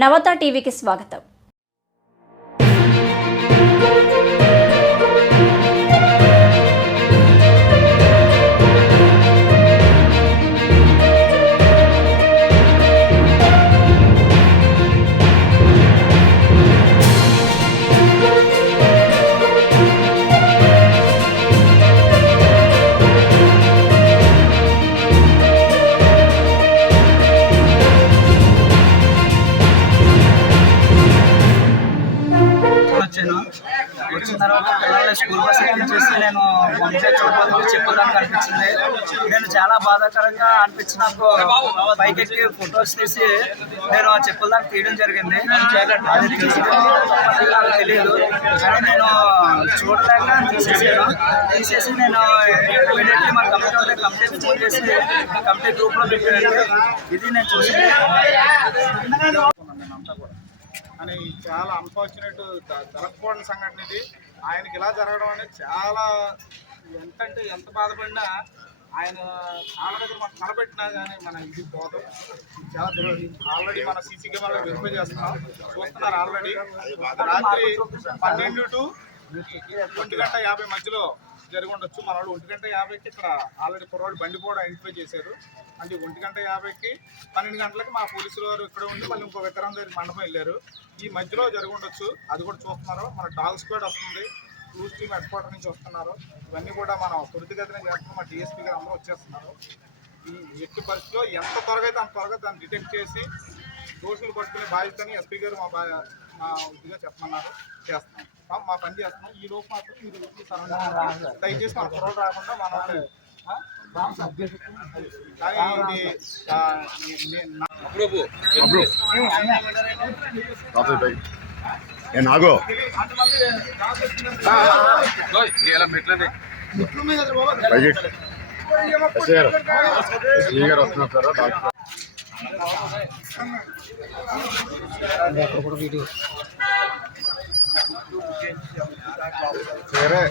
నవత టీవీకి స్వాగతం. తర్వాత పిల్లల్ని స్కూల్ బస్ ఎక్కించేసి నేను వంశీ చౌపతికి చెప్పడానికి అనిపించింది. నేను చాలా బాధాకరంగా అనిపించి నాకు పైకి ఎక్కి ఫొటోస్ తీసి నేను ఆ చెప్పుల దాన్ని తీయడం జరిగింది. అది తీయడం నాకు తెలియదు. కానీ నేను చూడలేక తీసేసాను. తీసేసి నేను ఇమీడియట్లీ మా కమిటీ ఉంటే కంప్లీట్ ఫోన్ చేసి కమిటీ గ్రూప్లో పెట్టాను. ఇది నేను చూసింది. నేనంతా కూడా అని చాలా అన్ఫార్చునేట్ జరగకపోవడం సంఘటన ఇది. ఆయనకి ఇలా జరగడం అనేది చాలా ఎంత అంటే ఎంత బాధపడినా ఆయన కాళ్ళ దగ్గర మనం కనబెట్టినా కానీ మన ఇది పోదు. చాలా ఆల్రెడీ మన సీసీ కెమెరా వెరిఫై చేస్తున్నాం. చూస్తున్నారు ఆల్రెడీ. రాత్రి పన్నెండు టు ఒంటి గంట యాభై మధ్యలో జరిగి ఉండొచ్చు మన వాళ్ళు ఒంటి గంట యాభైకి ఇక్కడ ఆల్రెడీ కుర్రాడు బండి కూడా ఐడెంటిఫై చేశారు. అంటే ఒంటి గంట యాభైకి పన్నెండు గంటలకి మా పోలీసులు వారు ఇక్కడ ఉండి మళ్ళీ ఇంకో విక్రమ్ దగ్గర మండపం వెళ్ళారు. ఈ మధ్యలో జరిగి ఉండొచ్చు అది కూడా చూస్తున్నారు. మన డాగ్ స్క్వాడ్ వస్తుంది. క్లూస్ టీమ్ హెడ్ క్వార్టర్ నుంచి వస్తున్నారు. ఇవన్నీ కూడా మనం త్వరితగతిన చేస్తున్నాం మా డిఎస్పీ గారు అందరూ వచ్చేస్తున్నారు. ఈ ఎట్టి పరిస్థితిలో ఎంత త్వరగా అయితే అంత త్వరగా దాన్ని డిటెక్ట్ చేసి దోషులు పట్టుకునే బాధ్యతని ఎస్పీ గారు మా బా మా ఇదిగా చెప్పమన్నారు. చేస్తున్నాం. మా- పని చేస్తున్నాం. ఈ లోపు మాత్రం మీరు దయచేసి మన త్వరలు రాకుండా మనం నాగో. ఎస్ఐ గారు వస్తున్నారు సార్ డాక్టర్ సరే